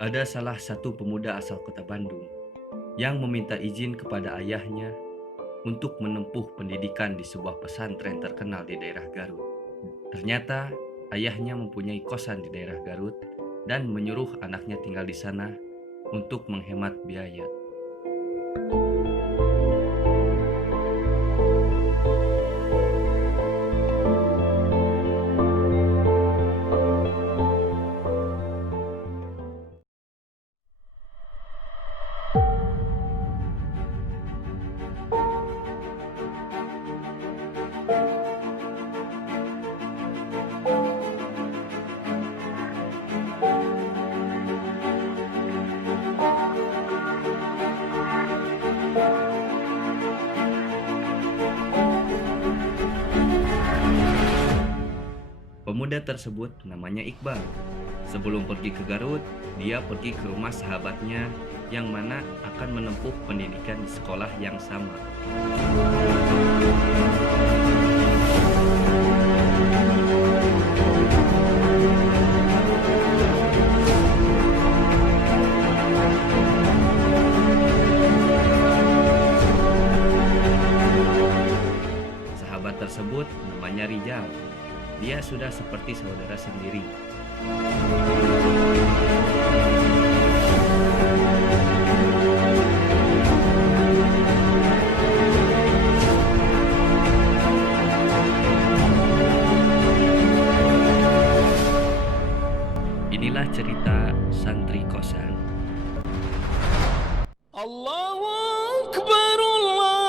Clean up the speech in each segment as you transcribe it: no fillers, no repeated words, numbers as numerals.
Ada salah satu pemuda asal kota Bandung yang meminta izin kepada ayahnya untuk menempuh pendidikan di sebuah pesantren terkenal di daerah Garut. Ternyata ayahnya mempunyai kosan di daerah Garut dan menyuruh anaknya tinggal di sana untuk menghemat biaya. Pemuda tersebut namanya Iqbal. Sebelum pergi ke Garut, dia pergi ke rumah sahabatnya yang mana akan menempuh pendidikan di sekolah yang sama. Sahabat tersebut namanya Rijal. Dia sudah seperti saudara sendiri. Inilah cerita santri kosan. Allahu Akbar, Allahu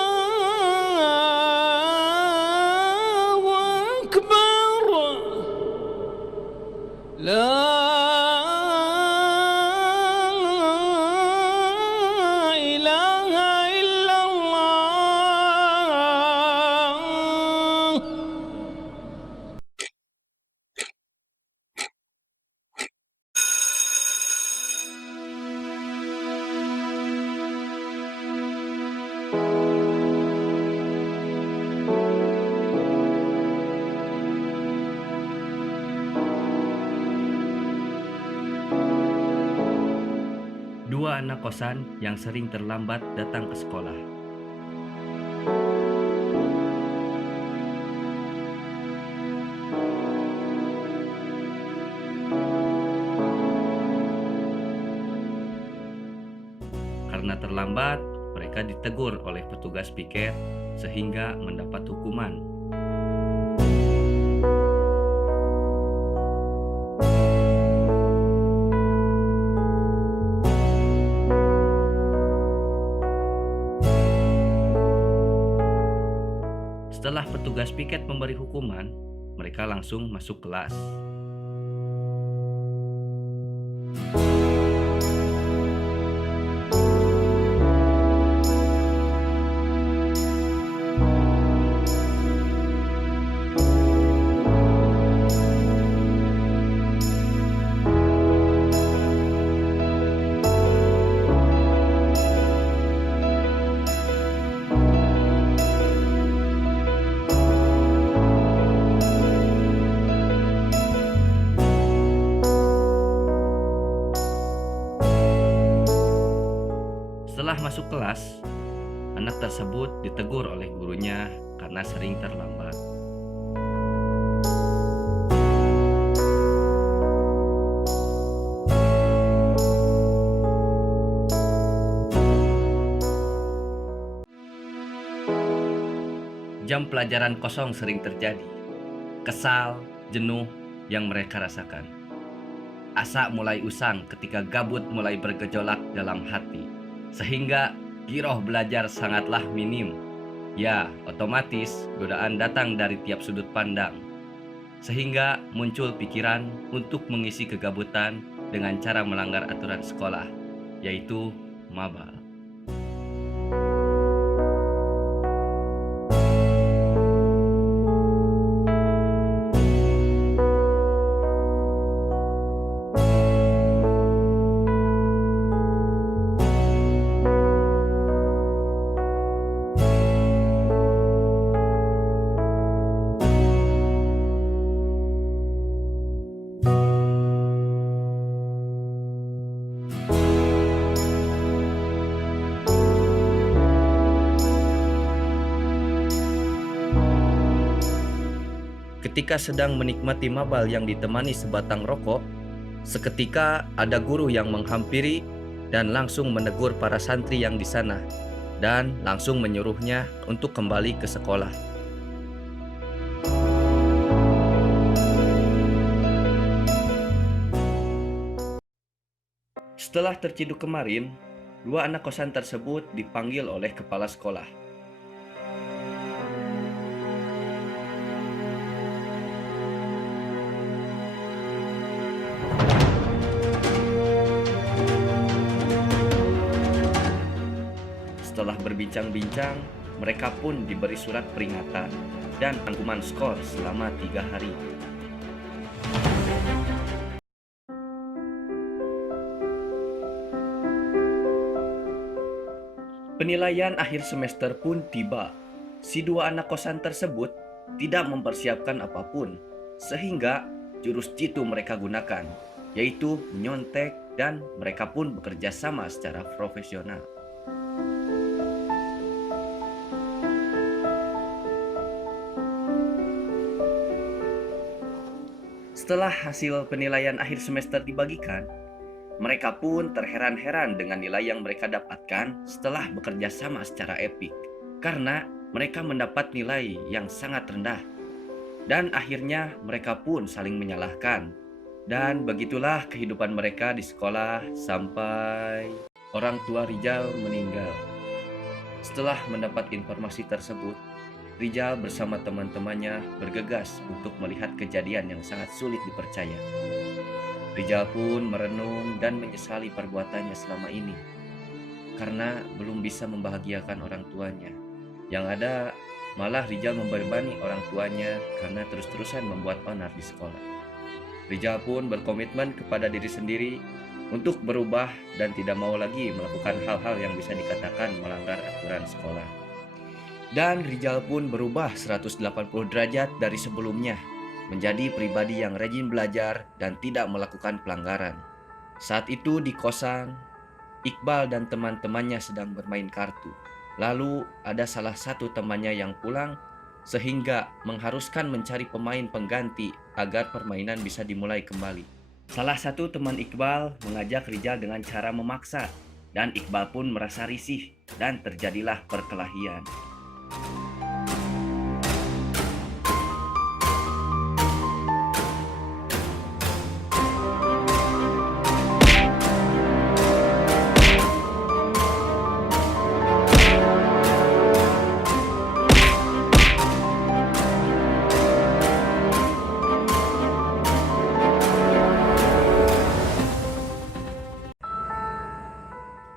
Akbar. La ilaha illallah. Dua anak kosan yang sering terlambat datang ke sekolah. Karena terlambat, mereka ditegur oleh petugas piket sehingga mendapat hukuman. Setelah petugas piket memberi hukuman, mereka langsung masuk kelas. Setelah masuk kelas, anak tersebut ditegur oleh gurunya karena sering terlambat. Jam pelajaran kosong sering terjadi. Kesal, jenuh yang mereka rasakan. Asa mulai usang ketika gabut mulai bergejolak dalam hati. Sehingga giroh belajar sangatlah minim. Ya, otomatis godaan datang dari tiap sudut pandang. Sehingga muncul pikiran untuk mengisi kegabutan dengan cara melanggar aturan sekolah, yaitu mabal. ketika sedang menikmati mabal yang ditemani sebatang rokok, seketika ada guru yang menghampiri dan langsung menegur para santri yang di sana dan langsung menyuruhnya untuk kembali ke sekolah. Setelah terciduk kemarin, dua anak kosan tersebut dipanggil oleh kepala sekolah. Setelah berbincang-bincang, mereka pun diberi surat peringatan dan rangkuman skor selama 3 hari. Penilaian akhir semester pun tiba. Si dua anak kosan tersebut tidak mempersiapkan apapun, sehingga jurus jitu mereka gunakan, yaitu nyontek, dan mereka pun bekerja sama secara profesional. Setelah hasil penilaian akhir semester dibagikan, mereka pun terheran-heran dengan nilai yang mereka dapatkan setelah bekerja sama secara epik, karena mereka mendapat nilai yang sangat rendah. Dan akhirnya mereka pun saling menyalahkan. Dan begitulah kehidupan mereka di sekolah sampai orang tua Rizal meninggal. Setelah mendapat informasi tersebut, Rizal bersama teman-temannya bergegas untuk melihat kejadian yang sangat sulit dipercaya. Rizal pun merenung dan menyesali perbuatannya selama ini karena belum bisa membahagiakan orang tuanya. Yang ada malah Rizal membebani orang tuanya karena terus-terusan membuat onar di sekolah. Rizal pun berkomitmen kepada diri sendiri untuk berubah dan tidak mau lagi melakukan hal-hal yang bisa dikatakan melanggar aturan sekolah. Dan Rizal pun berubah 180 derajat dari sebelumnya, menjadi pribadi yang rajin belajar dan tidak melakukan pelanggaran. Saat itu di kosan, Iqbal dan teman-temannya sedang bermain kartu. Lalu ada salah satu temannya yang pulang, sehingga mengharuskan mencari pemain pengganti agar permainan bisa dimulai kembali. Salah satu teman Iqbal mengajak Rizal dengan cara memaksa, dan Iqbal pun merasa risih dan terjadilah perkelahian.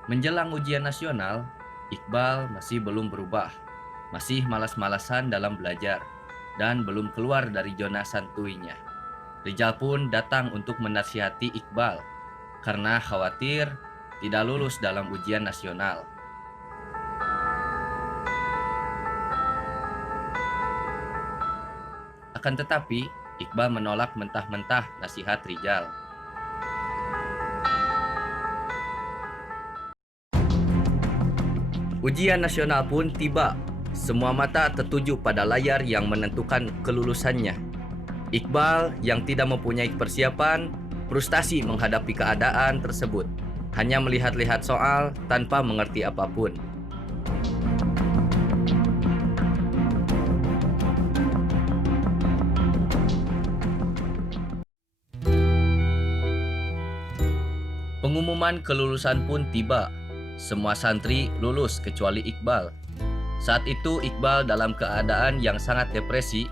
Menjelang ujian nasional, Iqbal masih belum berubah, masih malas-malasan dalam belajar, dan belum keluar dari zona santuinya. Rizal pun datang untuk menasihati Iqbal, karena khawatir tidak lulus dalam ujian nasional. Akan tetapi, Iqbal menolak mentah-mentah nasihat Rizal. Ujian nasional pun tiba. Semua mata tertuju pada layar yang menentukan kelulusannya. Iqbal yang tidak mempunyai persiapan, frustasi menghadapi keadaan tersebut, hanya melihat-lihat soal tanpa mengerti apapun. Pengumuman kelulusan pun tiba. Semua santri lulus kecuali Iqbal. Saat itu Iqbal dalam keadaan yang sangat depresi.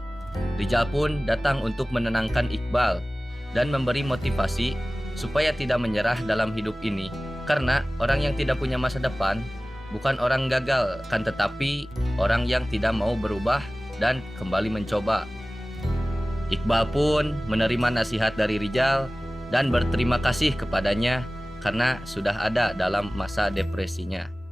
Rizal pun datang untuk menenangkan Iqbal dan memberi motivasi supaya tidak menyerah dalam hidup ini. Karena orang yang tidak punya masa depan bukan orang gagal, kan tetapi orang yang tidak mau berubah dan kembali mencoba. Iqbal pun menerima nasihat dari Rizal dan berterima kasih kepadanya karena sudah ada dalam masa depresinya.